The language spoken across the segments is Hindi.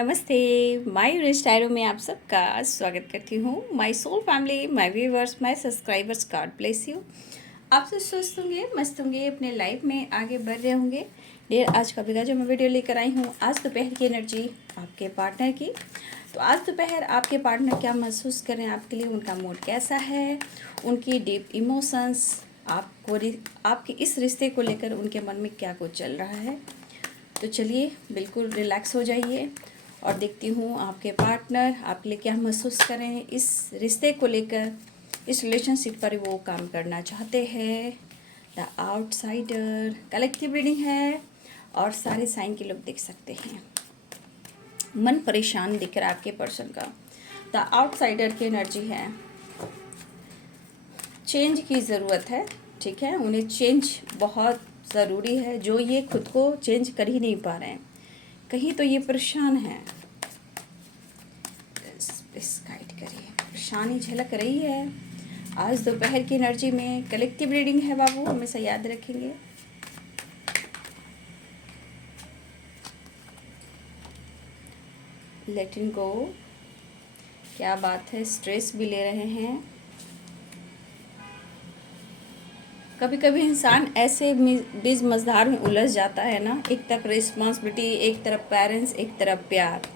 नमस्ते। माय यूनिस्टाइलो में आप सबका स्वागत करती हूँ। My soul family, my viewers, my subscribers, God bless you. आप सब स्वस्थ होंगे, मस्त होंगे, अपने लाइफ में आगे बढ़ रहे होंगे। डेयर आज का जो मैं वीडियो लेकर आई हूँ, आज दोपहर की एनर्जी आपके पार्टनर की। तो आज दोपहर आपके पार्टनर क्या महसूस कर रहे हैं आपके लिए, उनका मूड कैसा है, उनकी डीप इमोशंस आपके इस रिश्ते को लेकर उनके मन में क्या कुछ चल रहा है। तो चलिए बिल्कुल रिलैक्स हो जाइए और देखती हूँ आपके पार्टनर आपके लिए क्या महसूस कर रहे हैं इस रिश्ते को लेकर, इस रिलेशनशिप पर वो काम करना चाहते हैं। द आउटसाइडर कलेक्टिव रीडिंग है और सारे साइन के लोग देख सकते हैं। मन परेशान दिख रहा है आपके पर्सन का। द आउटसाइडर की एनर्जी है, चेंज की ज़रूरत है। ठीक है, उन्हें चेंज बहुत ज़रूरी है, जो ये खुद को चेंज कर ही नहीं पा रहे हैं, कहीं तो ये परेशान हैं। इस गाइड करिए, परेशानी झलक रही है आज दोपहर की एनर्जी में। कलेक्टिव रीडिंग है बाबू, हमेशा याद रखेंगे। लेटिंग गो, क्या बात है, स्ट्रेस भी ले रहे हैं। कभी कभी इंसान ऐसे बीच मझधार में उलझ जाता है ना, एक तरफ रिस्पॉन्सिबिलिटी, एक तरफ पेरेंट्स, एक तरफ प्यार।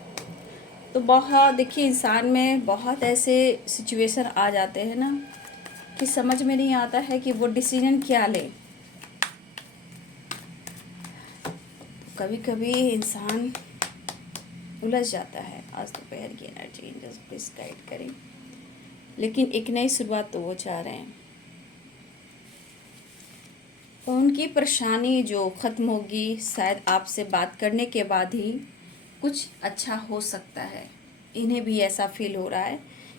तो बहुत देखिए, इंसान में बहुत ऐसे सिचुएशन आ जाते हैं ना कि समझ में नहीं आता है कि वो डिसीजन क्या ले। कभी कभी इंसान उलझ जाता है। आज दोपहर की एनर्जी एंजल्स प्लीज गाइड करें, लेकिन एक नई शुरुआत तो वो चाह रहे हैं। उनकी परेशानी जो ख़त्म होगी शायद आपसे बात करने के बाद ही कुछ अच्छा हो सकता है। इन्हें भी ऐसा फील हो रहा है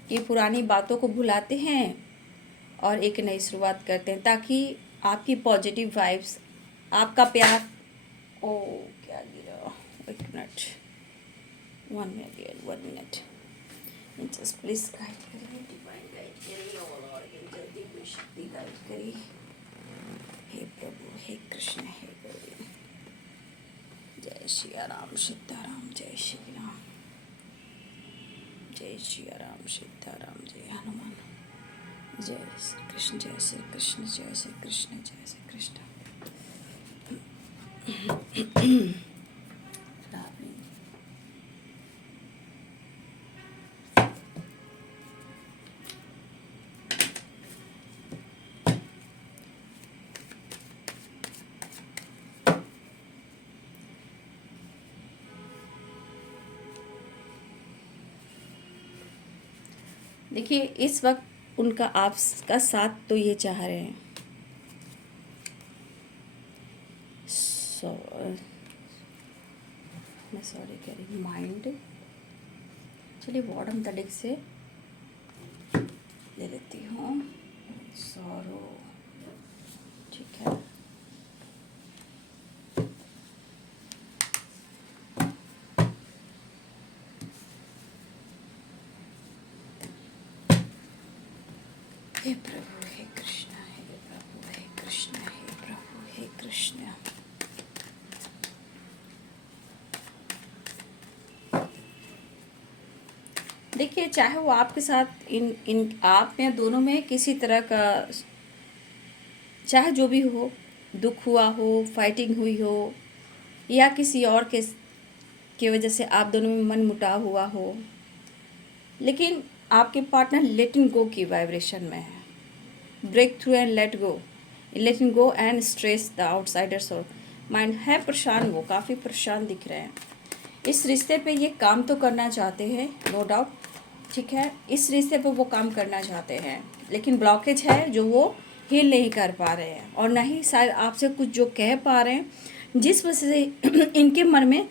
कि पुरानी बातों को भुलाते हैं और एक नई शुरुआत करते हैं, ताकि आपकी पॉजिटिव वाइब्स, आपका प्यार। ओ क्या गिरा, एक minute, 1 minute. Just please guide करिए, डिवाइन गाइड करिए और जल्दी कोई शक्ति गाइड करिए। हे प्रभु, हे कृष्ण, हे गौरी। जय श्री राम सीताराम, जय श्री राम, जय श्री राम सीताराम, जय हनुमान। जय श्री कृष्ण, जय श्री कृष्ण, जय श्री कृष्ण, जय श्री कृष्ण। देखिए, इस वक्त उनका आपका साथ तो ये चाह रहे हैं। मैं सॉरी कह रही हूँ, माइंड। चलिए बॉटम तड़िक से ले लेती हूँ। सॉरो, ठीक है। हे प्रभु, हे कृष्ण, हे प्रभु, हे कृष्ण, हे प्रभु, हे कृष्ण। देखिए, चाहे वो आपके साथ इन इन आप में दोनों में किसी तरह का, चाहे जो भी हो, दुख हुआ हो, फाइटिंग हुई हो, या किसी और के की वजह से आप दोनों में मन मुटाव हुआ हो, लेकिन आपके पार्टनर लेटिंग गो की वाइब्रेशन में है। Breakthrough and letting go and stress the outsiders और माइंड है परेशान। वो काफ़ी परेशान दिख रहे हैं। इस रिश्ते पे ये काम तो करना चाहते हैं, नो डाउट। ठीक है, इस रिश्ते पे वो काम करना चाहते हैं, लेकिन ब्लॉकेज है जो वो हील नहीं कर पा रहे हैं, और ना ही शायद आपसे कुछ जो कह पा रहे हैं, जिस वजह से इनके मन में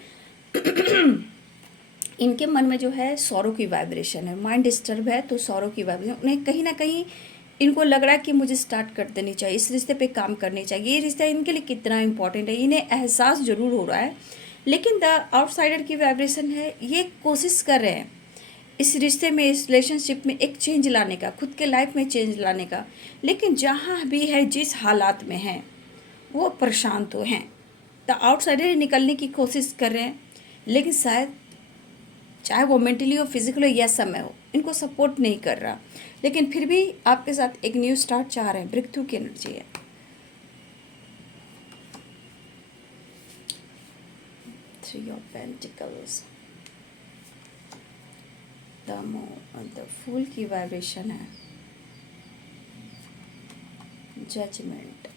इनके मन में जो है सौरों की वाइब्रेशन है। माइंड डिस्टर्ब है तो सौरों की वाइब्रेशन, उन्हें कहीं ना कहीं इनको लग रहा है कि मुझे स्टार्ट कर देनी चाहिए, इस रिश्ते पे काम करनी चाहिए। ये रिश्ता इनके लिए कितना इंपॉर्टेंट है इन्हें एहसास ज़रूर हो रहा है, लेकिन द आउटसाइडर की वाइब्रेशन है, ये कोशिश कर रहे हैं इस रिश्ते में, इस रिलेशनशिप में एक चेंज लाने का, खुद के लाइफ में चेंज लाने का। लेकिन जहाँ भी है, जिस हालात में है, वो परेशान तो हैं। द आउटसाइडर निकलने की कोशिश कर रहे हैं, लेकिन शायद चाहे वो मेंटली हो, फिजिकली हो या समय हो, इनको सपोर्ट नहीं कर रहा, लेकिन फिर भी आपके साथ एक न्यू स्टार्ट चाह रहे हैं। ब्रेक थ्रू की एनर्जी है। Three of pentacles, the fool की वाइब्रेशन है, जजमेंट।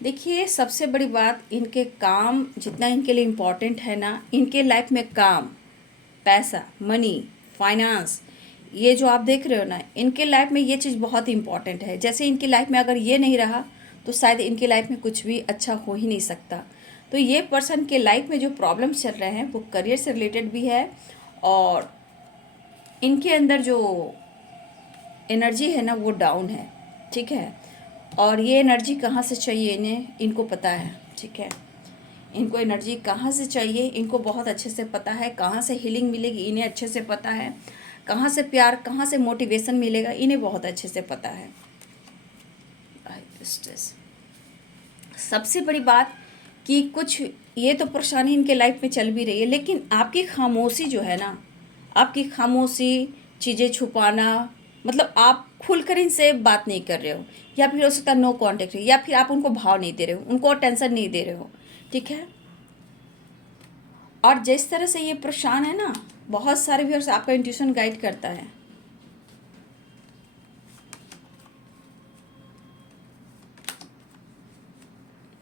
देखिए सबसे बड़ी बात, इनके काम जितना इनके लिए इम्पोर्टेंट है ना, इनके लाइफ में काम, पैसा, मनी, फाइनेंस, ये जो आप देख रहे हो ना, इनके लाइफ में ये चीज़ बहुत इम्पोर्टेंट है। जैसे इनकी लाइफ में अगर ये नहीं रहा तो शायद इनकी लाइफ में कुछ भी अच्छा हो ही नहीं सकता। तो ये पर्सन के लाइफ में जो प्रॉब्लम्स चल रहे हैं वो करियर से रिलेटेड भी है, और इनके अंदर जो एनर्जी है ना वो डाउन है, ठीक है। और ये एनर्जी कहाँ से चाहिए इन्हें, इनको पता है, ठीक है। इनको एनर्जी कहाँ से चाहिए, इनको बहुत अच्छे से पता है। कहाँ से हीलिंग मिलेगी इन्हें अच्छे से पता है। कहाँ से प्यार, कहाँ से मोटिवेशन मिलेगा इन्हें बहुत अच्छे से पता है। सबसे बड़ी बात कि कुछ ये तो परेशानी इनके लाइफ में चल भी रही है, लेकिन आपकी खामोशी जो है ना, आपकी खामोशी, चीज़ें छुपाना, मतलब आप खुलकर इनसे बात नहीं कर रहे हो, या फिर हो सकता है नो कांटेक्ट है, या फिर आप उनको भाव नहीं दे रहे हो, उनको टेंशन नहीं दे रहे हो, ठीक है। और जिस तरह से ये परेशान है ना, बहुत सारे व्यूअर्स आपका इंट्यूशन गाइड करता है।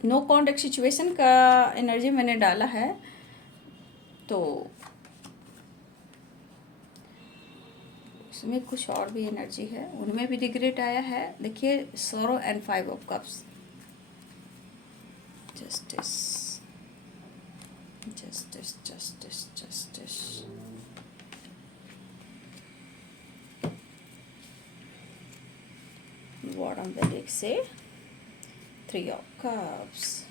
नो कांटेक्ट सिचुएशन का एनर्जी मैंने डाला है, तो उसमें कुछ और भी एनर्जी है, उनमें भी रिग्रेट आया है। देखिए sorrow and 5 of cups, justice, justice, justice, justice. Bottom पे देख से 3 ऑफ कप्स।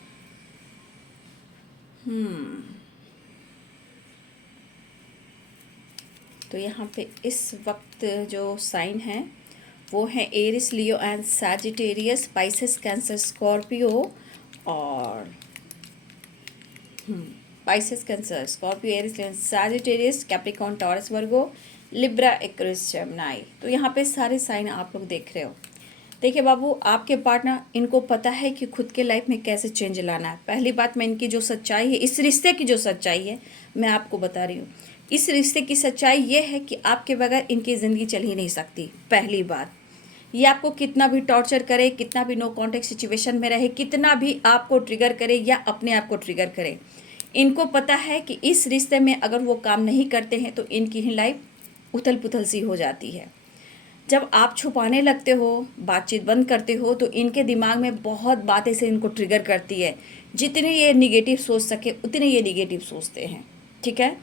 तो यहाँ पे इस वक्त जो साइन है वो है Aries, Leo and Sagittarius, Pisces, Cancer, Scorpio, और Pisces, Cancer, Scorpio, Aries, Leo, Sagittarius, Capricorn, Taurus, Virgo, Libra, Aquarius, Gemini. तो यहाँ पे सारे साइन आप लोग देख रहे हो। देखिए बाबू, आपके पार्टनर, इनको पता है कि खुद के लाइफ में कैसे चेंज लाना है। पहली बात, मैं इनकी जो सच्चाई है, इस रिश्ते की जो सच्चाई है मैं आपको बता रही हूँ। इस रिश्ते की सच्चाई ये है कि आपके बगैर इनकी ज़िंदगी चल ही नहीं सकती। पहली बात, ये आपको कितना भी टॉर्चर करे, कितना भी नो कॉन्टेक्ट सिचुएशन में रहे, कितना भी आपको ट्रिगर करे या अपने आप को ट्रिगर करे, इनको पता है कि इस रिश्ते में अगर वो काम नहीं करते हैं तो इनकी ही लाइफ उथल पुथल सी हो जाती है। जब आप छुपाने लगते हो, बातचीत बंद करते हो, तो इनके दिमाग में बहुत बातें से इनको ट्रिगर करती है। जितने ये निगेटिव सोच सके उतने ये निगेटिव सोचते हैं, ठीक है।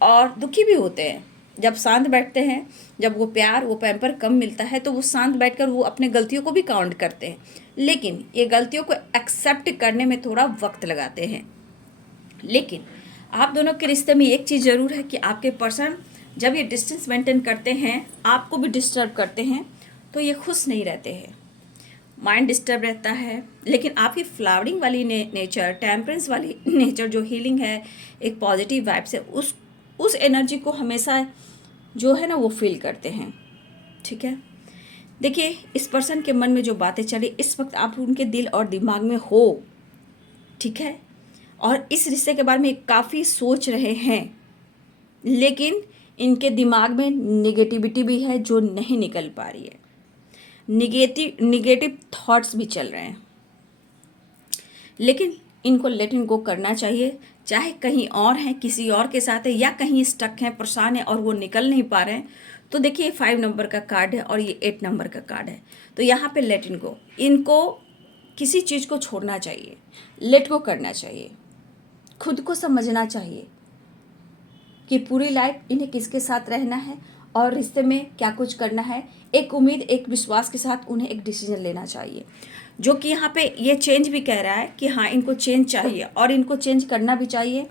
और दुखी भी होते हैं जब शांत बैठते हैं। जब वो प्यार, वो पैम्पर कम मिलता है तो वो शांत बैठकर वो अपने गलतियों को भी काउंट करते हैं, लेकिन ये गलतियों को एक्सेप्ट करने में थोड़ा वक्त लगाते हैं। लेकिन आप दोनों के रिश्ते में एक चीज़ ज़रूर है कि आपके पर्सन जब ये डिस्टेंस मेंटेन करते हैं, आपको भी डिस्टर्ब करते हैं, तो ये खुश नहीं रहते हैं, माइंड डिस्टर्ब रहता है। लेकिन आपकी फ्लावरिंग वाली नेचर, टेम्परेंस वाली नेचर, जो हीलिंग है, एक पॉजिटिव वाइब से, उस एनर्जी को हमेशा जो है ना वो फील करते हैं, ठीक है। देखिए इस पर्सन के मन में जो बातें चली इस वक्त आप उनके दिल और दिमाग में हो, ठीक है। और इस रिश्ते के बारे में काफ़ी सोच रहे हैं, लेकिन इनके दिमाग में निगेटिविटी भी है जो नहीं निकल पा रही है। निगेटिव थॉट्स भी चल रहे हैं, लेकिन इनको लेट गो करना चाहिए। चाहे कहीं और हैं, किसी और के साथ है, या कहीं स्टक हैं, परेशान है और वो निकल नहीं पा रहे हैं, तो देखिए 5 नंबर का कार्ड है और ये 8 नंबर का कार्ड है। तो यहाँ पे लेट गो, इनको किसी चीज़ को छोड़ना चाहिए, लेट गो करना चाहिए, खुद को समझना चाहिए कि पूरी लाइफ इन्हें किसके साथ रहना है और रिश्ते में क्या कुछ करना है। एक उम्मीद, एक विश्वास के साथ उन्हें एक डिसीजन लेना चाहिए, जो कि यहाँ पे ये चेंज भी कह रहा है कि हाँ इनको चेंज चाहिए और इनको चेंज करना भी चाहिए।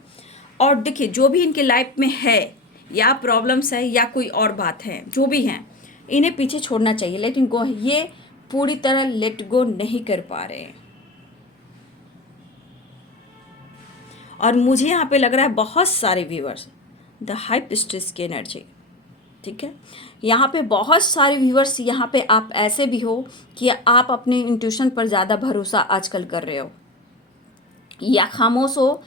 और देखिए जो भी इनके लाइफ में है, या प्रॉब्लम्स है या कोई और बात है, जो भी हैं, इन्हें पीछे छोड़ना चाहिए, लेट गो। ये पूरी तरह लेट गो नहीं कर पा रहे हैं। और मुझे यहाँ पे लग रहा है बहुत सारे व्यूअर्स, द हाइपिस्ट्रेस की एनर्जी, ठीक है। यहाँ पे बहुत सारे व्यूअर्स, यहाँ पे आप ऐसे भी हो कि आप अपने इंट्यूशन पर ज़्यादा भरोसा आजकल कर रहे हो, या खामोश हो,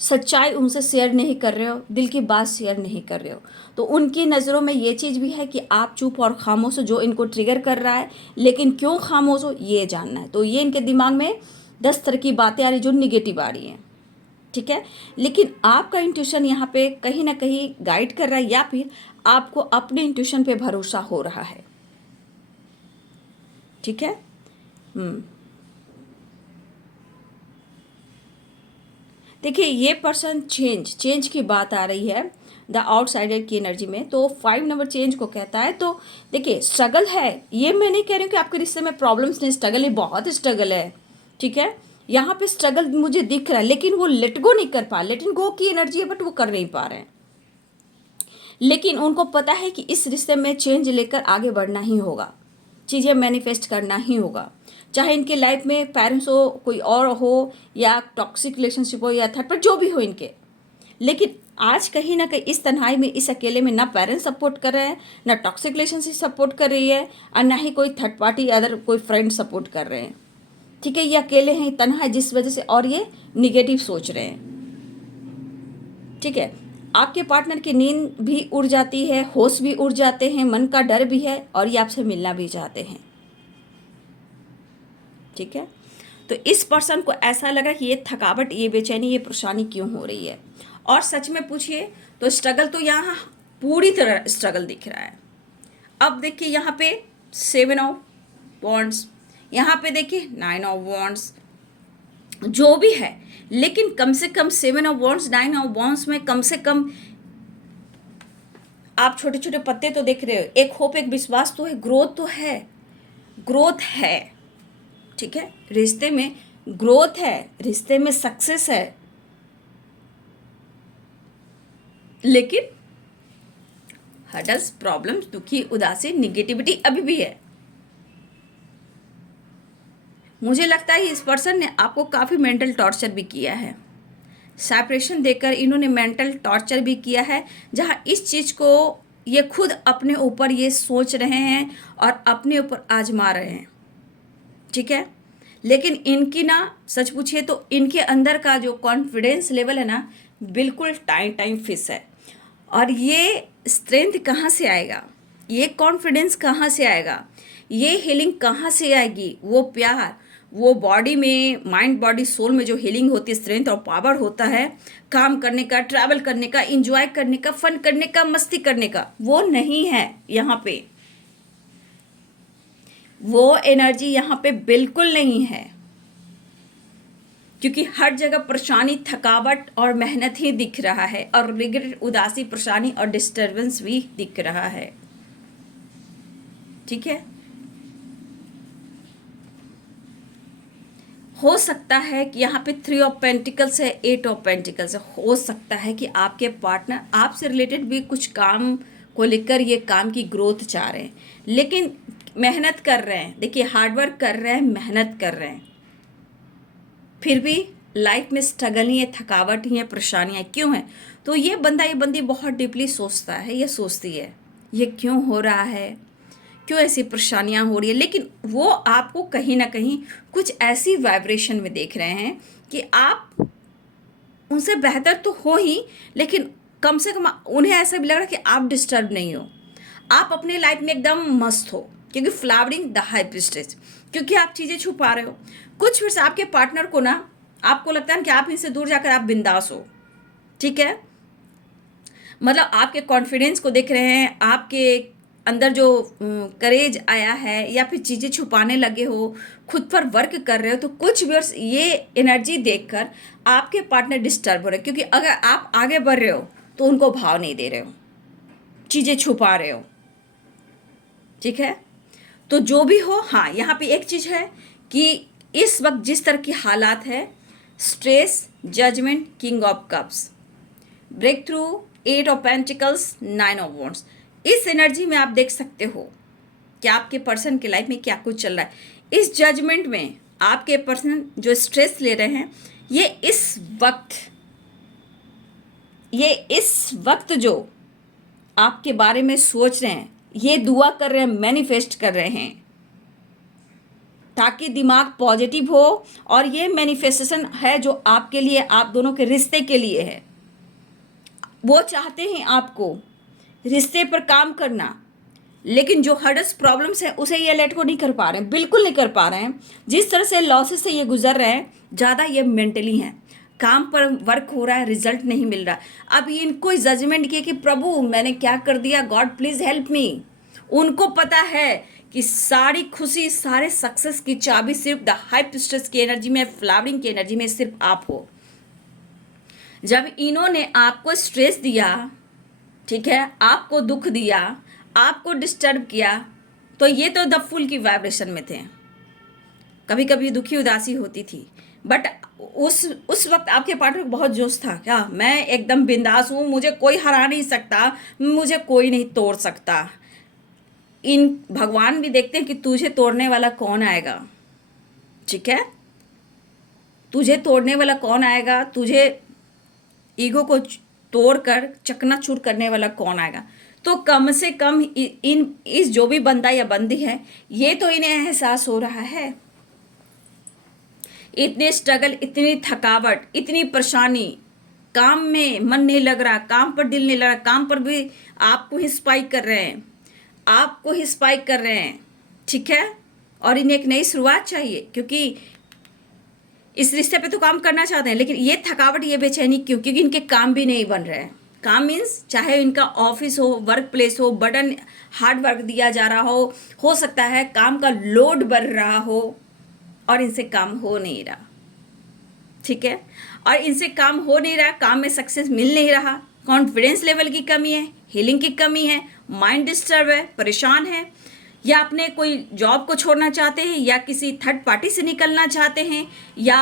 सच्चाई उनसे शेयर नहीं कर रहे हो, दिल की बात शेयर नहीं कर रहे हो। तो उनकी नज़रों में ये चीज़ भी है कि आप चुप और खामोश हो, जो इनको ट्रिगर कर रहा है। लेकिन क्यों खामोश हो ये जानना है। तो ये इनके दिमाग में 10 तरह की बातें आ रही जो निगेटिव आ रही हैं, ठीक है। लेकिन आपका इंट्यूशन यहाँ पे कहीं ना कहीं गाइड कर रहा है, या फिर आपको अपने इंट्यूशन पे भरोसा हो रहा है, ठीक है। देखिए ये पर्सन चेंज की बात आ रही है द आउटसाइडर की एनर्जी में। तो 5 नंबर चेंज को कहता है। तो देखिए स्ट्रगल है, ये मैं नहीं कह रही हूँ कि आपके रिश्ते में प्रॉब्लम्स नहीं, स्ट्रगल है, बहुत स्ट्रगल है, ठीक है। यहाँ पे स्ट्रगल मुझे दिख रहा है, लेकिन वो लेट गो नहीं कर पा, लेट इन गो की एनर्जी है, बट वो कर नहीं पा रहे हैं। लेकिन उनको पता है कि इस रिश्ते में चेंज लेकर आगे बढ़ना ही होगा, चीज़ें मैनिफेस्ट करना ही होगा, चाहे इनके लाइफ में पेरेंट्स हो, कोई और हो, या टॉक्सिक रिलेशनशिप हो, या थर्ड पर जो भी हो इनके। लेकिन आज कहीं ना कहीं इस तन्हाई में, इस अकेले में, ना पेरेंट्स सपोर्ट कर रहे हैं, ना टॉक्सिक रिलेशनशिप सपोर्ट कर रही है, और ना ही कोई थर्ड पार्टी अदर कोई फ्रेंड सपोर्ट कर रहे हैं, ठीक है। ये अकेले हैं, तन्हा है, जिस वजह से और ये निगेटिव सोच रहे हैं, ठीक है। आपके पार्टनर की नींद भी उड़ जाती है, होश भी उड़ जाते हैं, मन का डर भी है, और ये आपसे मिलना भी चाहते हैं, ठीक है। तो इस पर्सन को ऐसा लग रहा है कि ये थकावट, ये बेचैनी, ये परेशानी क्यों हो रही है। और सच में पूछिए तो स्ट्रगल तो यहाँ पूरी तरह स्ट्रगल दिख रहा है। अब देखिए यहाँ पे 7 ऑफ वॉन्ड्स, यहाँ पे देखिए 9 ऑफ वॉन्ड्स, जो भी है, लेकिन कम से कम 7 ऑफ वॉन्ड्स 9 ऑफ वॉन्ड्स में कम से कम आप छोटे छोटे पत्ते तो देख रहे हो, एक होप, एक विश्वास तो है, ग्रोथ तो है, ग्रोथ है, ठीक है। रिश्ते में ग्रोथ है, रिश्ते में सक्सेस है, लेकिन हर्डल्स, प्रॉब्लम्स, दुखी, उदासी, निगेटिविटी अभी भी है। मुझे लगता है इस पर्सन ने आपको काफ़ी मेंटल टॉर्चर भी किया है, सेपरेशन देकर इन्होंने मेंटल टॉर्चर भी किया है, जहाँ इस चीज़ को ये खुद अपने ऊपर ये सोच रहे हैं और अपने ऊपर आजमा रहे हैं, ठीक है। लेकिन इनकी ना, सच पूछिए तो इनके अंदर का जो कॉन्फिडेंस लेवल है ना, बिल्कुल टाइम फिक्स है। और ये स्ट्रेंथ कहाँ से आएगा, ये कॉन्फिडेंस कहाँ से आएगा, ये हीलिंग कहाँ से आएगी, वो प्यार, वो बॉडी में, माइंड बॉडी सोल में जो हीलिंग होती है, स्ट्रेंथ और पावर होता है काम करने का, ट्रैवल करने का, इंजॉय करने का, फन करने का, मस्ती करने का, वो नहीं है यहाँ पे, वो एनर्जी यहाँ पे बिल्कुल नहीं है। क्योंकि हर जगह परेशानी, थकावट और मेहनत ही दिख रहा है, और रिग्रेट, उदासी, परेशानी और डिस्टर्बेंस भी दिख रहा है, ठीक है। हो सकता है कि यहाँ पे 3 ऑफ पेंटिकल्स है, 8 ऑफ पेंटिकल्स है। हो सकता है कि आपके पार्टनर आपसे रिलेटेड भी कुछ काम को लेकर ये काम की ग्रोथ चाह रहे हैं, लेकिन मेहनत कर रहे हैं, देखिए हार्डवर्क कर रहे हैं, मेहनत कर रहे हैं, फिर भी लाइफ में स्ट्रगल ही है, थकावट ही है, परेशानियाँ क्यों हैं। तो ये बंदा, ये बंदी बहुत डीपली सोचता है, ये सोचती है ये क्यों हो रहा है, क्यों ऐसी परेशानियाँ हो रही है। लेकिन वो आपको कहीं ना कहीं कुछ ऐसी वाइब्रेशन में देख रहे हैं कि आप उनसे बेहतर तो हो ही, लेकिन कम से कम उन्हें ऐसा भी लग रहा है कि आप डिस्टर्ब नहीं हो, आप अपने लाइफ में एकदम मस्त हो, क्योंकि फ्लावरिंग द हाइपिस्ट्रेस, क्योंकि आप चीज़ें छुपा रहे हो। कुछ फिर से आपके पार्टनर को ना, आपको लगता है कि आप इनसे दूर जाकर आप बिंदास हो, ठीक है। मतलब आपके कॉन्फिडेंस को देख रहे हैं, आपके अंदर जो करेज आया है, या फिर चीज़ें छुपाने लगे हो, खुद पर वर्क कर रहे हो। तो कुछ व्यूअर्स ये एनर्जी देखकर आपके पार्टनर डिस्टर्ब हो रहे हैं, क्योंकि अगर आप आगे बढ़ रहे हो तो उनको भाव नहीं दे रहे हो, चीज़ें छुपा रहे हो, ठीक है। तो जो भी हो, हाँ यहाँ पे एक चीज़ है कि इस वक्त जिस तरह की हालात है, stress, judgement, king of cups, breakthrough, 8 of pentacles, 9 of wands, इस एनर्जी में आप देख सकते हो कि आपके पर्सन के लाइफ में क्या कुछ चल रहा है। इस जजमेंट में आपके पर्सन जो स्ट्रेस ले रहे हैं, ये इस वक्त ये इस वक्त जो आपके बारे में सोच रहे हैं, ये दुआ कर रहे हैं, मैनिफेस्ट कर रहे हैं ताकि दिमाग पॉजिटिव हो। और ये मैनिफेस्टेशन है जो आपके लिए, आप दोनों के रिश्ते के लिए है। वो चाहते हैं आपको रिश्ते पर काम करना, लेकिन जो हर्डस प्रॉब्लम्स है उसे ये लेट को नहीं कर पा रहे हैं, बिल्कुल नहीं कर पा रहे हैं। जिस तरह से लॉसेस से ये गुजर रहे हैं, ज़्यादा ये मेंटली हैं। काम पर वर्क हो रहा है, रिजल्ट नहीं मिल रहा। अब इनको जजमेंट किया कि प्रभु मैंने क्या कर दिया, गॉड प्लीज़ हेल्प मी। उनको पता है कि सारी खुशी, सारे सक्सेस की चाबी सिर्फ द हाइपिस्टस की एनर्जी में, फ्लावरिंग की एनर्जी में सिर्फ आप हो। जब इन्होंने आपको स्ट्रेस दिया, ठीक है, आपको दुख दिया, आपको डिस्टर्ब किया, तो ये तो द फुल की वाइब्रेशन में थे। कभी कभी दुखी उदासी होती थी, बट उस वक्त आपके पार्ट में बहुत जोश था। क्या मैं एकदम बिंदास हूँ, मुझे कोई हरा नहीं सकता, मुझे कोई नहीं तोड़ सकता। इन भगवान भी देखते हैं कि तुझे तोड़ने वाला कौन आएगा, ठीक है, तुझे तोड़ने वाला कौन आएगा, तुझे ईगो को तोड़कर चकनाचूर करने वाला कौन आएगा। तो कम से कम इस जो भी बंदा या बंदी है, ये तो इन्हें एहसास हो रहा है। इतने स्ट्रगल, इतनी थकावट, इतनी परेशानी, काम में मन नहीं लग रहा, काम पर दिल नहीं लग रहा, काम पर भी आपको ही स्पाइक कर रहे हैं, आपको ही स्पाइक कर रहे हैं, ठीक है। और इन्हें एक नई शुरुआत चाहिए, क्योंकि इस रिश्ते पे तो काम करना चाहते हैं, लेकिन ये थकावट, ये बेचैनी क्यों? क्योंकि इनके काम भी नहीं बन रहे हैं। काम मीन्स चाहे इनका ऑफिस हो, वर्क प्लेस हो, बर्डन, हार्ड वर्क दिया जा रहा हो सकता है काम का लोड बढ़ रहा हो और इनसे काम हो नहीं रहा, ठीक है। और इनसे काम हो नहीं रहा, काम में सक्सेस मिल नहीं रहा, कॉन्फिडेंस लेवल की कमी है, हीलिंग की कमी है, माइंड डिस्टर्ब है, परेशान है, या अपने कोई जॉब को छोड़ना चाहते हैं, या किसी थर्ड पार्टी से निकलना चाहते हैं, या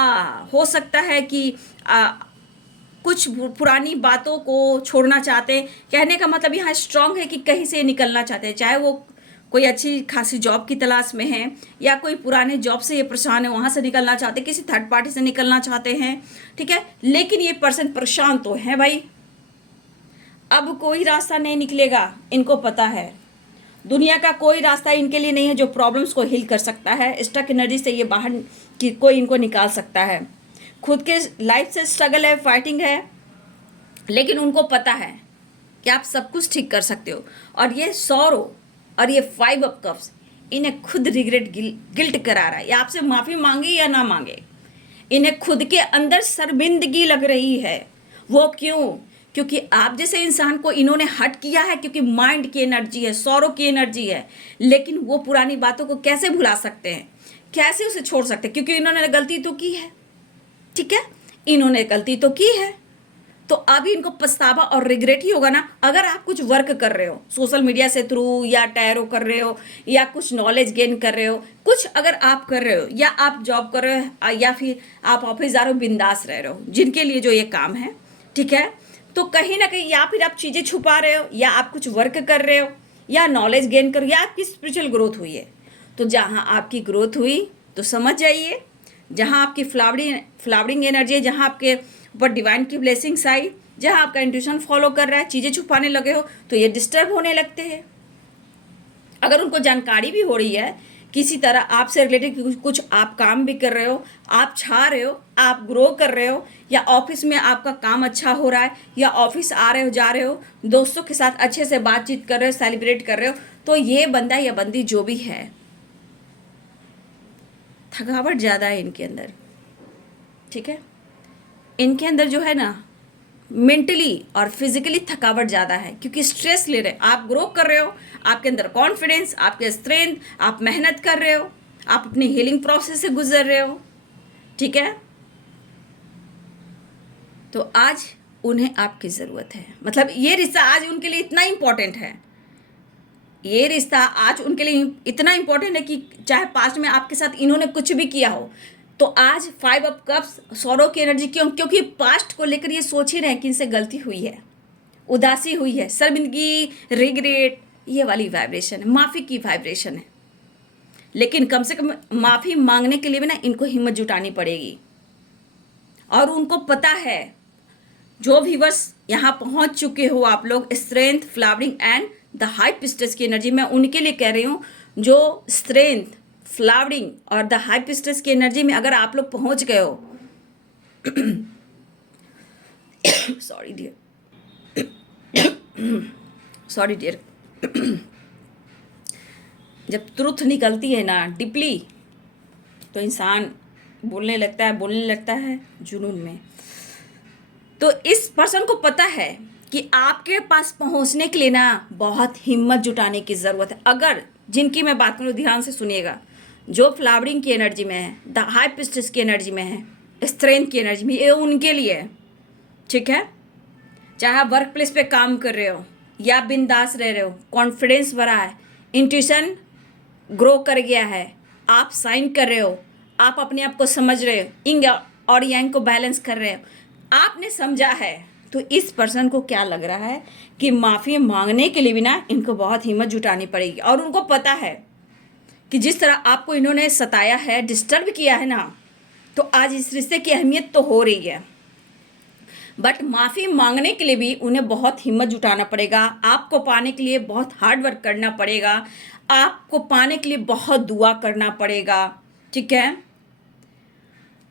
हो सकता है कि कुछ पुरानी बातों को छोड़ना चाहते हैं। कहने का मतलब यहाँ स्ट्रांग है कि कहीं से निकलना चाहते हैं, चाहे वो कोई अच्छी खासी जॉब की तलाश में है, या कोई पुराने जॉब से ये परेशान है, वहाँ से निकलना चाहते हैं, किसी थर्ड पार्टी से निकलना चाहते हैं, ठीक है। लेकिन ये पर्सन परेशान तो है भाई, अब कोई रास्ता नहीं निकलेगा, इनको पता है। दुनिया का कोई रास्ता इनके लिए नहीं है जो प्रॉब्लम्स को हील कर सकता है, स्टक एनर्जी से ये बाहर की कोई इनको निकाल सकता है। खुद के लाइफ से स्ट्रगल है, फाइटिंग है, लेकिन उनको पता है कि आप सब कुछ ठीक कर सकते हो। और ये सॉरो और ये 5 ऑफ कप्स इन्हें खुद रिग्रेट, गिल्ट करा रहा है। ये आपसे माफ़ी मांगे या ना मांगे, इन्हें खुद के अंदर शर्मिंदगी लग रही है। वो क्यों? क्योंकि आप जैसे इंसान को इन्होंने हट किया है, क्योंकि माइंड की एनर्जी है, सौरों की एनर्जी है। लेकिन वो पुरानी बातों को कैसे भुला सकते हैं, कैसे उसे छोड़ सकते हैं? क्योंकि इन्होंने गलती तो की है, ठीक है, इन्होंने गलती तो की है। तो अभी इनको पछतावा और रिग्रेट ही होगा ना। अगर आप कुछ वर्क कर रहे हो सोशल मीडिया से थ्रू, या टैरो कर रहे हो, या कुछ नॉलेज गेन कर रहे हो, कुछ अगर आप कर रहे हो, या आप जॉब कर रहे हो, या फिर आप ऑफिस जा रहे हो, बिंदास रह रहे हो, जिनके लिए जो ये काम है, ठीक है, तो कहीं ना कहीं या फिर आप चीज़ें छुपा रहे हो, या आप कुछ वर्क कर रहे हो, या नॉलेज गेन कर रहे हो, या आपकी स्पिरिचुअल ग्रोथ हुई है। तो जहाँ आपकी ग्रोथ हुई तो समझ जाइए, जहाँ आपकी फ्लावरिंग एनर्जी है, जहाँ आपके ऊपर डिवाइन की ब्लेसिंग्स आई, जहाँ आपका इंट्यूशन फॉलो कर रहा है, चीज़ें छुपाने लगे हो, तो ये डिस्टर्ब होने लगते हैं। अगर उनको जानकारी भी हो रही है किसी तरह आपसे रिलेटेड, कुछ आप काम भी कर रहे हो, आप छा रहे हो, आप ग्रो कर रहे हो, या ऑफिस में आपका काम अच्छा हो रहा है, या ऑफिस आ रहे हो, जा रहे हो, दोस्तों के साथ अच्छे से बातचीत कर रहे हो, सेलिब्रेट कर रहे हो, तो ये बंदा या बंदी जो भी है, थकावट ज़्यादा है इनके अंदर, ठीक है। इनके अंदर जो है ना, मेंटली और फिजिकली थकावट ज़्यादा है, क्योंकि स्ट्रेस ले रहे हैं। आप ग्रो कर रहे हो, आपके अंदर कॉन्फिडेंस, आपके स्ट्रेंथ, आप मेहनत कर रहे हो, आप अपनी हीलिंग प्रोसेस से गुजर रहे हो, ठीक है। तो आज उन्हें आपकी ज़रूरत है, मतलब ये रिश्ता आज उनके लिए इतना इम्पोर्टेंट है, ये रिश्ता आज उनके लिए इतना इम्पोर्टेंट है कि चाहे पास्ट में आपके साथ इन्होंने कुछ भी किया हो, तो आज 5 ऑफ कप्स सौरों की एनर्जी क्यों? क्योंकि पास्ट को लेकर ये सोच ही रहे हैं कि इनसे गलती हुई है, उदासी हुई है, शर्मिंदगी, रिग्रेट, ये वाली वाइब्रेशन है, माफ़ी की वाइब्रेशन है। लेकिन कम से कम माफ़ी मांगने के लिए भी ना इनको हिम्मत जुटानी पड़ेगी। और उनको पता है, जो व्यूअर्स यहाँ पहुँच चुके हो आप लोग, strength, flowering and the high priestess की एनर्जी। मैं उनके लिए कह रही हूँ जो स्ट्रेंथ, फ्लावरिंग और द हाई पिस्टस की एनर्जी में अगर आप लोग पहुँच गए हो सॉरी डियर, सॉरी डियर जब ट्रुथ निकलती है ना डीपली, तो इंसान बोलने लगता है जुनून में। तो इस पर्सन को पता है कि आपके पास पहुंचने के लिए ना बहुत हिम्मत जुटाने की ज़रूरत है। अगर जिनकी मैं बात करूँ, ध्यान से सुनिएगा, जो फ्लावरिंग की एनर्जी में है, द हाई पिस्टस की एनर्जी में है, स्ट्रेंथ की एनर्जी में, ये उनके लिए है, ठीक है। चाहे आप वर्क प्लेस पे काम कर रहे हो या बिंदास रह रहे हो, कॉन्फिडेंस बढ़ा है, इंट्यूशन ग्रो कर गया है, आप साइन कर रहे हो, आप अपने आप को समझ रहे हो, इंग और यांग को बैलेंस कर रहे हो, आपने समझा है, तो इस पर्सन को क्या लग रहा है कि माफ़ी मांगने के लिए भी ना इनको बहुत हिम्मत जुटानी पड़ेगी। और उनको पता है कि जिस तरह आपको इन्होंने सताया है, डिस्टर्ब किया है ना, तो आज इस रिश्ते की अहमियत तो हो रही है, बट माफ़ी मांगने के लिए भी उन्हें बहुत हिम्मत जुटाना पड़ेगा। आपको पाने के लिए बहुत हार्ड वर्क करना पड़ेगा, आपको पाने के लिए बहुत दुआ करना पड़ेगा, ठीक है।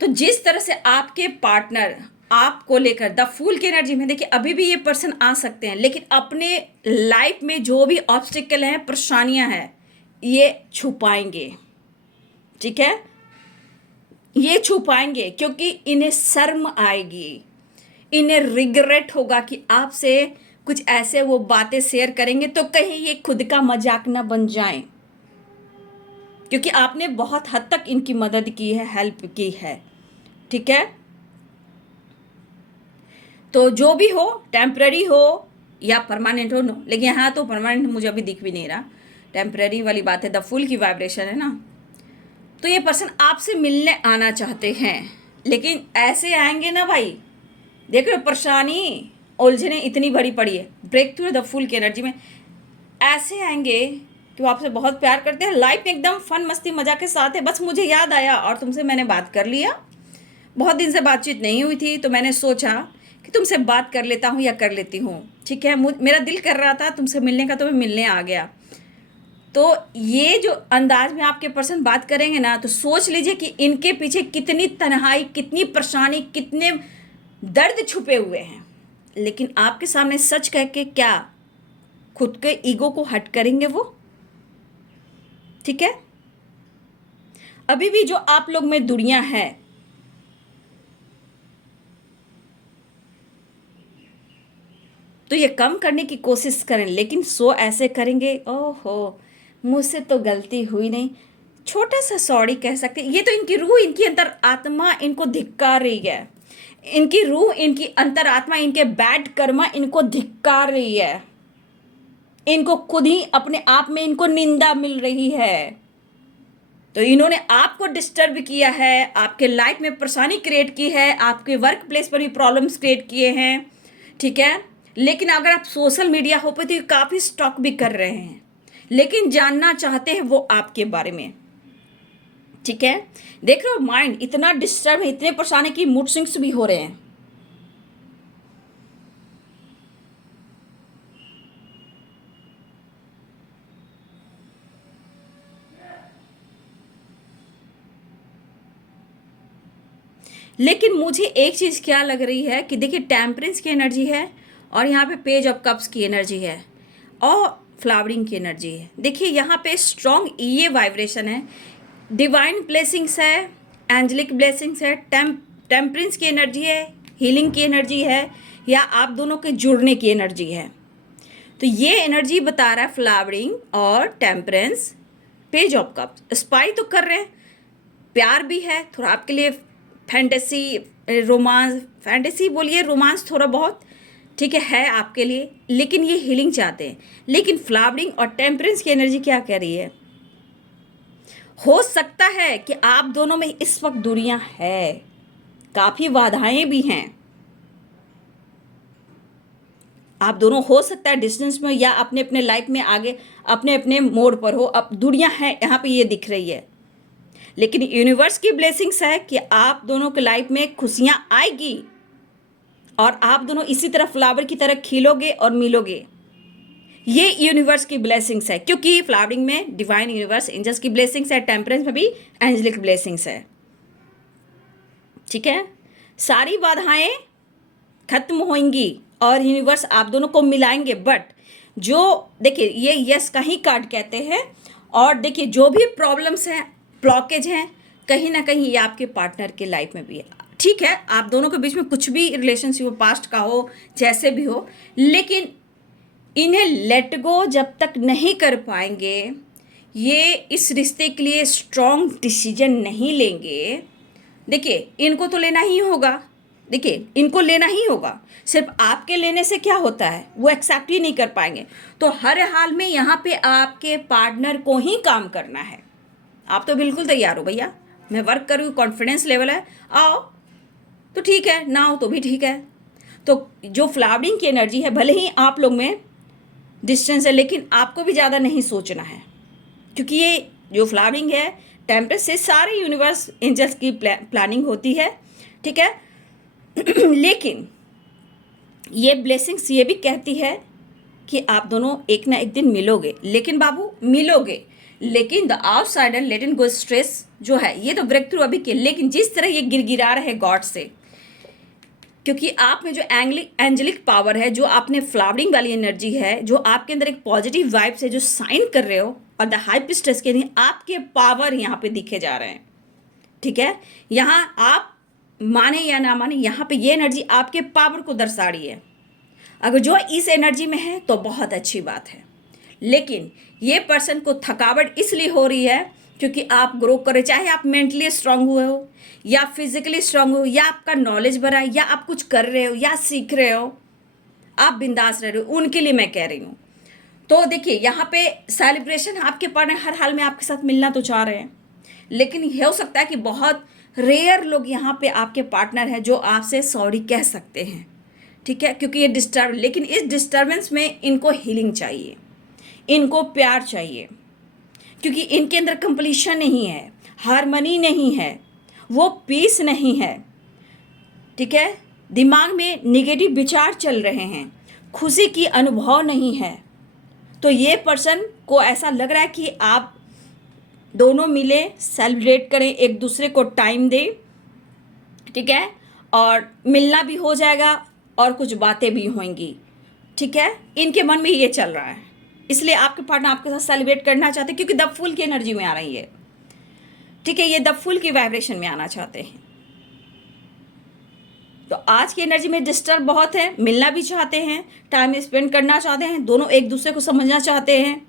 तो जिस तरह से आपके पार्टनर आपको लेकर द फूल की एनर्जी में, देखिए अभी भी ये पर्सन आ सकते हैं, लेकिन अपने लाइफ में जो भी ऑब्स्टिकल हैं, परेशानियां हैं, ये छुपाएंगे, ठीक है। ये छुपाएंगे क्योंकि इन्हें शर्म आएगी, इन्हें रिग्रेट होगा कि आपसे कुछ ऐसे वो बातें शेयर करेंगे तो कहीं ये खुद का मजाक ना बन जाए, क्योंकि आपने बहुत हद तक इनकी मदद की है, हेल्प की है, ठीक है। तो जो भी हो, टेम्पररी हो या परमानेंट हो, नो, लेकिन यहाँ तो परमानेंट मुझे अभी दिख भी नहीं रहा, टेम्पररी वाली बात है, द फुल की वाइब्रेशन है ना। तो ये पर्सन आपसे मिलने आना चाहते हैं, लेकिन ऐसे आएंगे ना भाई, देख रहे हो परेशानी, उलझने इतनी बड़ी पड़ी है। ब्रेक थ्रू द फुल की एनर्जी में ऐसे आएंगे कि वो आपसे बहुत प्यार करते हैं, लाइफ में एकदम फन मस्ती मजा के साथ है, बस मुझे याद आया और तुमसे मैंने बात कर लिया, बहुत दिन से बातचीत नहीं हुई थी, तो मैंने सोचा कि तुमसे बात कर लेता हूँ या कर लेती हूँ, ठीक है। मेरा दिल कर रहा था तुमसे मिलने का, तो मैं मिलने आ गया। तो ये जो अंदाज में आपके पर्सन बात करेंगे ना, तो सोच लीजिए कि इनके पीछे कितनी तन्हाई, कितनी परेशानी, कितने दर्द छुपे हुए हैं, लेकिन आपके सामने सच कह के क्या खुद के ईगो को हट करेंगे वो, ठीक है। अभी भी जो आप लोग में दुनिया है, तो ये कम करने की कोशिश करें, लेकिन सो ऐसे करेंगे, ओहो मुझसे तो गलती हुई नहीं, छोटा सा सॉरी कह सकते। ये तो इनकी रूह, इनकी अंतर आत्मा इनको धिक्कार रही है, इनकी रूह, इनकी अंतर आत्मा, इनके बैड कर्मा इनको धिक्कार रही है, इनको खुद ही अपने आप में इनको निंदा मिल रही है। तो इन्होंने आपको डिस्टर्ब किया है, आपके लाइफ में परेशानी क्रिएट की है, आपके वर्क प्लेस पर भी प्रॉब्लम्स क्रिएट किए हैं, ठीक है। लेकिन अगर आप सोशल मीडिया हो पे तो काफ़ी स्टॉक भी कर रहे हैं, लेकिन जानना चाहते हैं वो आपके बारे में, ठीक है। देख रहे हो माइंड इतना डिस्टर्ब है, इतने परेशानी की मूड स्विंग्स भी हो रहे हैं। लेकिन मुझे एक चीज़ क्या लग रही है कि देखिए टेम्परेंस की एनर्जी है और यहाँ पे पेज ऑफ कप्स की एनर्जी है और फ्लावरिंग की एनर्जी है। देखिए यहाँ पे स्ट्रॉन्ग ये वाइब्रेशन है, डिवाइन ब्लेसिंग्स है, एंजलिक ब्लेसिंग्स है, टेम्परेंस की एनर्जी है, हीलिंग की एनर्जी है, या आप दोनों के जुड़ने की एनर्जी है। तो ये एनर्जी बता रहा है फ्लावरिंग और temperance, page of cups, spy तो कर रहे हैं, प्यार भी है थोड़ा आपके लिए, फैंटेसी, रोमांस, फैंटेसी बोलिए, रोमांस थोड़ा बहुत, ठीक है आपके लिए, लेकिन ये हीलिंग चाहते हैं। लेकिन फ्लावरिंग और टेम्परेंस की एनर्जी क्या कह रही है, हो सकता है कि आप दोनों में इस वक्त दूरियां है, काफ़ी बाधाएं भी हैं, आप दोनों हो सकता है डिस्टेंस में या अपने अपने लाइफ में आगे अपने अपने मोड़ पर हो, अब दूरियां हैं यहाँ पे ये दिख रही है। लेकिन यूनिवर्स की ब्लेसिंग्स है कि आप दोनों के लाइफ में खुशियाँ आएगी, और आप दोनों इसी तरह फ्लावर की तरह खिलोगे और मिलोगे। ये यूनिवर्स की ब्लेसिंग्स है, क्योंकि फ्लावरिंग में डिवाइन यूनिवर्स एंजल्स की ब्लेसिंग्स है, टेम्परेंस में भी एंजलिक ब्लेसिंग्स है। ठीक है, सारी बाधाएं खत्म होंगी और यूनिवर्स आप दोनों को मिलाएंगे। बट जो देखिए ये यस का ही कार्ड कहते हैं, और देखिए जो भी प्रॉब्लम्स हैं, ब्लॉकेज हैं, कहीं ना कहीं ये आपके पार्टनर के लाइफ में भी है। ठीक है, आप दोनों के बीच में कुछ भी रिलेशनशिप हो, पास्ट का हो, जैसे भी हो, लेकिन इन्हें लेट गो जब तक नहीं कर पाएंगे, ये इस रिश्ते के लिए स्ट्रॉन्ग डिसीजन नहीं लेंगे। देखिए इनको तो लेना ही होगा, देखिए इनको लेना ही होगा। सिर्फ आपके लेने से क्या होता है, वो एक्सेप्ट ही नहीं कर पाएंगे। तो हर हाल में यहाँ पे आपके पार्टनर को ही काम करना है। आप तो बिल्कुल तैयार हो भैया, मैं वर्क करूँ, कॉन्फिडेंस लेवल है, आओ तो ठीक है, ना हो तो भी ठीक है। तो जो फ्लावरिंग की एनर्जी है, भले ही आप लोग में डिस्टेंस है, लेकिन आपको भी ज़्यादा नहीं सोचना है, क्योंकि ये जो फ्लावरिंग है टेम्परेंस से सारे यूनिवर्स एंजल्स की प्लानिंग होती है। ठीक है लेकिन ये ब्लेसिंग्स ये भी कहती है कि आप दोनों एक ना एक दिन मिलोगे, लेकिन बाबू मिलोगे, लेकिन the outsider letting go stress जो है, ये तो ब्रेक थ्रू अभी के, लेकिन जिस तरह ये गिरगिरा रहे गॉड से, क्योंकि आप में जो एंजेलिक पावर है, जो आपने फ्लावरिंग वाली एनर्जी है, जो आपके अंदर एक पॉजिटिव वाइब्स है, जो साइन कर रहे हो, और द हाई प्रीस्टेस के लिए आपके पावर यहाँ पे दिखे जा रहे हैं। ठीक है, यहाँ आप माने या ना माने, यहाँ पे ये एनर्जी आपके पावर को दर्शा रही है। अगर जो इस एनर्जी में है तो बहुत अच्छी बात है, लेकिन ये पर्सन को थकावट इसलिए हो रही है क्योंकि आप ग्रो कर रहे, चाहे आप मेंटली स्ट्रांग हुए हो या फिजिकली स्ट्रांग हो, या आपका नॉलेज बढ़ा है, या आप कुछ कर रहे हो या सीख रहे हो, आप बिंदास रह रहे हो, उनके लिए मैं कह रही हूँ। तो देखिए यहाँ पे सेलिब्रेशन, आपके पार्टनर हर हाल में आपके साथ मिलना तो चाह रहे हैं, लेकिन ये हो सकता है कि बहुत रेयर लोग यहाँ पे आपके पार्टनर हैं जो आपसे सॉरी कह सकते हैं। ठीक है, क्योंकि ये डिस्टर्ब, लेकिन इस डिस्टर्बेंस में इनको हीलिंग चाहिए, इनको प्यार चाहिए, क्योंकि इनके अंदर कंप्लीशन नहीं है, हार्मनी नहीं है, वो पीस नहीं है। ठीक है, दिमाग में निगेटिव विचार चल रहे हैं, खुशी की अनुभव नहीं है। तो ये पर्सन को ऐसा लग रहा है कि आप दोनों मिले, सेलिब्रेट करें, एक दूसरे को टाइम दें। ठीक है, और मिलना भी हो जाएगा और कुछ बातें भी होंगी। ठीक है, इनके मन में ये चल रहा है, इसलिए आपके पार्टनर आपके साथ सेलिब्रेट करना चाहते हैं, क्योंकि द फूल की एनर्जी में आ रही है। ठीक है, ये द फूल की वाइब्रेशन में आना चाहते हैं। तो आज की एनर्जी में डिस्टर्ब बहुत है, मिलना भी चाहते हैं, टाइम स्पेंड करना चाहते हैं, दोनों एक दूसरे को समझना चाहते हैं,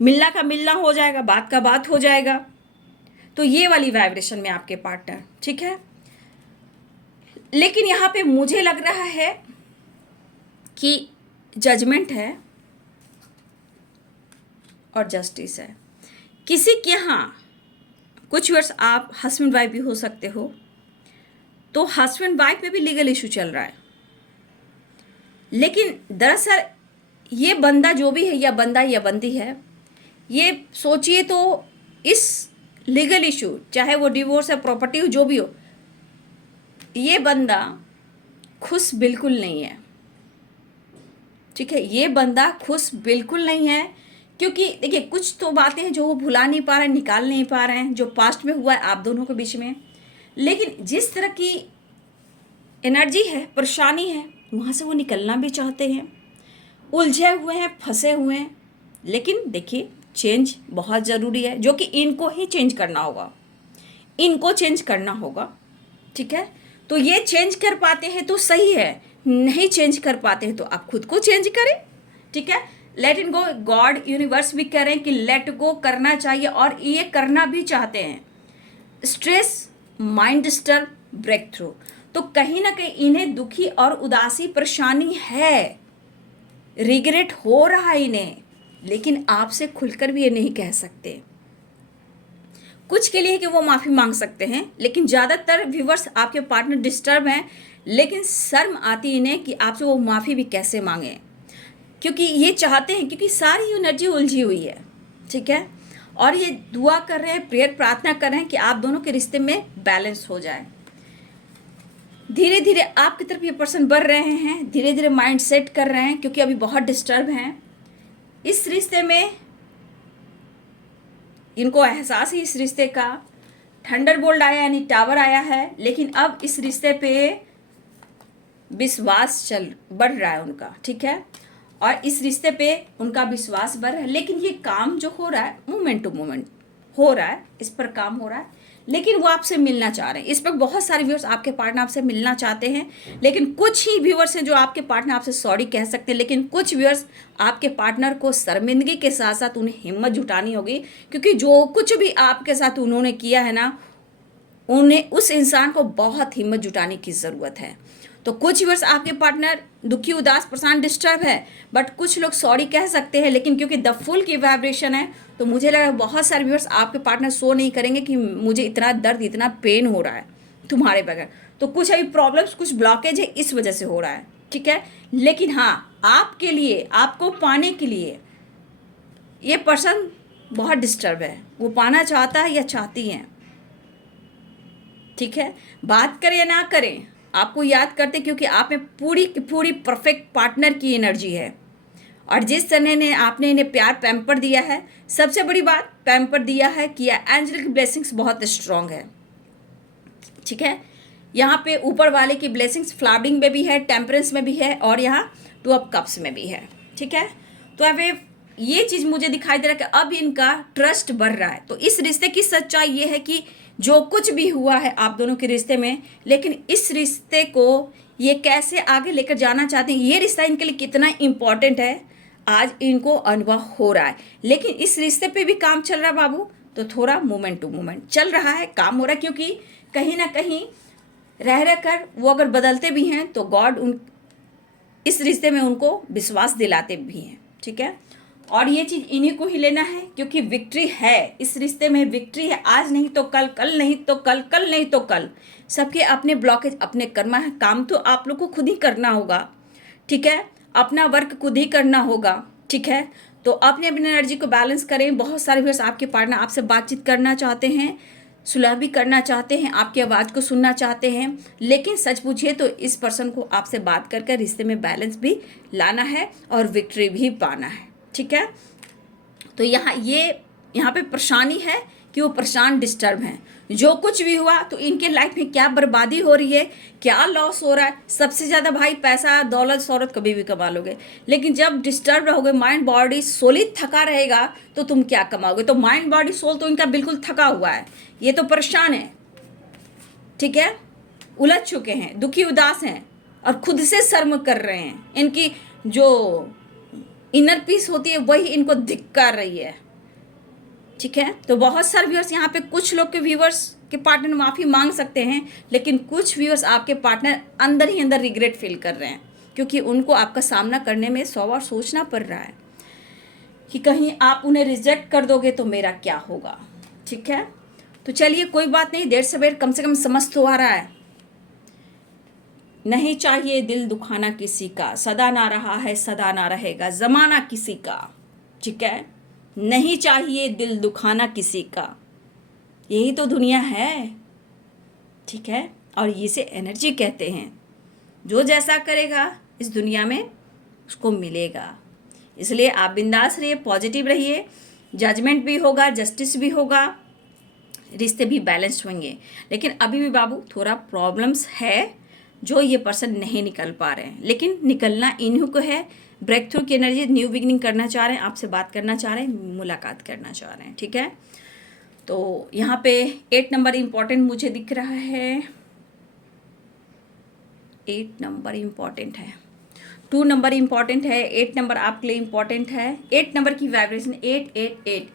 मिलना का मिलना हो जाएगा, बात का बात हो जाएगा। तो ये वाली वाइब्रेशन में आपके पार्टनर। ठीक है, लेकिन यहाँ पे मुझे लग रहा है कि जजमेंट है और जस्टिस है। किसी के यहाँ कुछ वर्ष आप हस्बैंड वाइफ भी हो सकते हो, तो हस्बैंड वाइफ में भी लीगल इशू चल रहा है, लेकिन दरअसल ये बंदा जो भी है, या बंदा या बंदी है, ये सोचिए तो इस लीगल इशू, चाहे वो डिवोर्स है, प्रॉपर्टी हो, जो भी हो, ये बंदा खुश बिल्कुल नहीं है। ठीक है, ये बंदा खुश बिल्कुल नहीं है, क्योंकि देखिए कुछ तो बातें हैं जो वो भुला नहीं पा रहे हैं, निकाल नहीं पा रहे हैं, जो पास्ट में हुआ है आप दोनों के बीच में। लेकिन जिस तरह की एनर्जी है, परेशानी है, वहाँ से वो निकलना भी चाहते हैं, उलझे हुए हैं, फंसे हुए हैं। लेकिन देखिए चेंज बहुत ज़रूरी है, जो कि इनको ही चेंज करना होगा, इनको चेंज करना होगा। ठीक है, तो ये चेंज कर पाते हैं तो सही है, नहीं चेंज कर पाते हैं तो आप खुद को चेंज करें। ठीक है, लेट इन गो, गॉड यूनिवर्स भी कह रहे हैं कि लेट गो करना चाहिए, और ये करना भी चाहते हैं। Stress, mind disturb, breakthrough, तो कहीं ना कहीं इन्हें दुखी और उदासी परेशानी है, रिग्रेट हो रहा है इन्हें, लेकिन आपसे खुलकर भी ये नहीं कह सकते। कुछ के लिए कि वो माफ़ी मांग सकते हैं, लेकिन ज़्यादातर व्यूवर्स आपके पार्टनर डिस्टर्ब हैं, लेकिन शर्म आती इन्हें कि आपसे वो माफ़ी भी कैसे मांगे, क्योंकि ये चाहते हैं, क्योंकि सारी एनर्जी उलझी हुई है। ठीक है, और ये दुआ कर रहे हैं, प्रेयर प्रार्थना कर रहे हैं कि आप दोनों के रिश्ते में बैलेंस हो जाए। धीरे धीरे आपकी तरफ ये पर्सन बढ़ रहे हैं, धीरे धीरे माइंड सेट कर रहे हैं, क्योंकि अभी बहुत डिस्टर्ब हैं इस रिश्ते में। इनको एहसास ही इस रिश्ते का। थंडरबोल्ट आया यानी टावर आया है, लेकिन अब इस रिश्ते पे विश्वास बढ़ रहा है उनका, ठीक है। और इस रिश्ते पे उनका विश्वास बढ़ रहा है, लेकिन ये काम जो हो रहा है मोमेंट टू मोमेंट हो रहा है, इस पर काम हो रहा है। लेकिन वो आपसे मिलना चाह रहे हैं। इस पर बहुत सारे व्यूअर्स आपके पार्टनर आपसे मिलना चाहते हैं, लेकिन कुछ ही व्यूअर्स हैं जो आपके पार्टनर आपसे सॉरी कह सकते हैं, लेकिन कुछ व्यूअर्स आपके पार्टनर को शर्मिंदगी के साथ साथ उन्हें हिम्मत जुटानी होगी, क्योंकि जो कुछ भी आपके साथ उन्होंने किया है ना, उन्हें उस इंसान को बहुत हिम्मत जुटाने की ज़रूरत है। तो कुछ व्यूअर्स आपके पार्टनर दुखी, उदास, परेशान, डिस्टर्ब है, बट कुछ लोग सॉरी कह सकते हैं, लेकिन क्योंकि द फुल की वाइब्रेशन है, तो मुझे लग रहा है बहुत सारे व्यूअर्स आपके पार्टनर शो नहीं करेंगे कि मुझे इतना दर्द, इतना पेन हो रहा है तुम्हारे बगैर। तो कुछ अभी प्रॉब्लम्स, कुछ ब्लॉकेज है, इस वजह से हो रहा है, ठीक है। लेकिन हाँ, आपके लिए, आपको पाने के लिए ये पर्सन बहुत डिस्टर्ब है। वो पाना चाहता है या चाहती हैं, ठीक है। बात करें या ना करें, आपको याद करते, क्योंकि आप में पूरी की पूरी परफेक्ट पार्टनर की एनर्जी है। और जिस तरह ने आपने इन्हें प्यार पैम्पर दिया है, सबसे बड़ी बात पैम्पर दिया है, किया, एंजलिक ब्लेसिंग्स बहुत स्ट्रांग है, ठीक है। यहाँ पे ऊपर वाले की ब्लेसिंग्स फ्लावरिंग में भी है, टेम्परेंस में भी है, और यहाँ 2 ऑफ कप्स में भी है, ठीक है। तो अब ये चीज़ मुझे दिखाई दे रहा है कि अब इनका ट्रस्ट बढ़ रहा है। तो इस रिश्ते की सच्चाई ये है कि जो कुछ भी हुआ है आप दोनों के रिश्ते में, लेकिन इस रिश्ते को ये कैसे आगे लेकर जाना चाहते हैं, ये रिश्ता इनके लिए कितना इम्पॉर्टेंट है, आज इनको अनुभव हो रहा है। लेकिन इस रिश्ते पे भी काम चल रहा है बाबू, तो थोड़ा मोमेंट टू मोमेंट चल रहा है, काम हो रहा है, क्योंकि कहीं ना कहीं रह कर वो अगर बदलते भी हैं तो गॉड इस रिश्ते में उनको विश्वास दिलाते भी हैं, ठीक है। और ये चीज़ इन्हीं को ही लेना है, क्योंकि विक्ट्री है इस रिश्ते में, विक्ट्री है। आज नहीं तो कल, कल नहीं तो कल, कल नहीं तो कल। सबके अपने ब्लॉकेज, अपने कर्मा है। काम तो आप लोग को खुद ही करना होगा, ठीक है। अपना वर्क खुद ही करना होगा, ठीक है। तो अपने अपनी एनर्जी को बैलेंस करें। बहुत सारे व्यूअर्स आपके पार्टनर आपसे बातचीत करना चाहते हैं, सुलह भी करना चाहते हैं, आपकी आवाज़ को सुनना चाहते हैं, लेकिन सच पूछिए तो इस पर्सन को आपसे बात कर रिश्ते में बैलेंस भी लाना है और विक्ट्री भी पाना है, ठीक है। तो यहाँ पे परेशानी है कि वो परेशान, डिस्टर्ब हैं। जो कुछ भी हुआ तो इनके लाइफ में क्या बर्बादी हो रही है, क्या लॉस हो रहा है। सबसे ज़्यादा भाई पैसा, दौलत, शौहरत कभी भी कमा लोगे, लेकिन जब डिस्टर्ब रहोगे, माइंड बॉडी सोल ही थका रहेगा, तो तुम क्या कमाओगे। तो माइंड बॉडी सोल तो इनका बिल्कुल थका हुआ है, ये तो परेशान है, ठीक है। उलझ चुके हैं, दुखी, उदास हैं, और खुद से शर्म कर रहे हैं। इनकी जो इनर पीस होती है वही इनको धिक्कार रही है, ठीक है। तो बहुत सारे व्यूअर्स यहाँ पे, कुछ लोग के व्यूअर्स के पार्टनर माफ़ी मांग सकते हैं, लेकिन कुछ व्यूअर्स आपके पार्टनर अंदर ही अंदर रिग्रेट फील कर रहे हैं, क्योंकि उनको आपका सामना करने में 100 बार सोचना पड़ रहा है कि कहीं आप उन्हें रिजेक्ट कर दोगे तो मेरा क्या होगा, ठीक है। तो चलिए कोई बात नहीं, देर सवेर कम से कम समझ तो आ रहा है। नहीं चाहिए दिल दुखाना किसी का, सदा ना रहा है सदा ना रहेगा जमाना किसी का, ठीक है। नहीं चाहिए दिल दुखाना किसी का, यही तो दुनिया है, ठीक है। और इसे एनर्जी कहते हैं। जो जैसा करेगा इस दुनिया में उसको मिलेगा। इसलिए आप बिंदास रहिए, पॉजिटिव रहिए। जजमेंट भी होगा, जस्टिस भी होगा, रिश्ते भी बैलेंस्ड होंगे। लेकिन अभी भी बाबू थोड़ा प्रॉब्लम्स है, जो ये पर्सन नहीं निकल पा रहे हैं, लेकिन निकलना इन्हीं को है। ब्रेक थ्रू की एनर्जी, न्यू बिगनिंग करना चाह रहे हैं, आपसे बात करना चाह रहे हैं, मुलाकात करना चाह रहे हैं, ठीक है। तो यहाँ पे 8 नंबर इम्पॉर्टेंट मुझे दिख रहा है, 8 नंबर इम्पॉर्टेंट है, 2 नंबर इम्पॉर्टेंट है, 8 नंबर आपके लिए इम्पॉर्टेंट है। 8 नंबर की वाइब्रेशन 888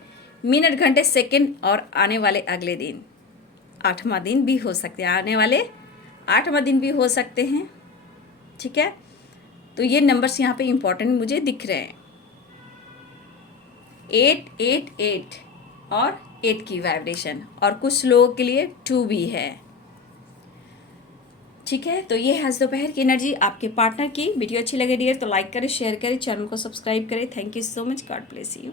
मिनट, घंटे, सेकंड, और आने वाले अगले दिन 8वां दिन भी हो सकते हैं, आने वाले 8वां दिन भी हो सकते हैं, ठीक है। तो ये नंबर्स यहाँ पे इम्पॉर्टेंट मुझे दिख रहे हैं, 888 और 8 की वाइब्रेशन, और कुछ लोगों के लिए 2 भी है, ठीक है। तो ये है दोपहर की एनर्जी आपके पार्टनर की। वीडियो अच्छी लगे डियर तो लाइक करें, शेयर करें, चैनल को सब्सक्राइब करें। Thank you so much, God bless you.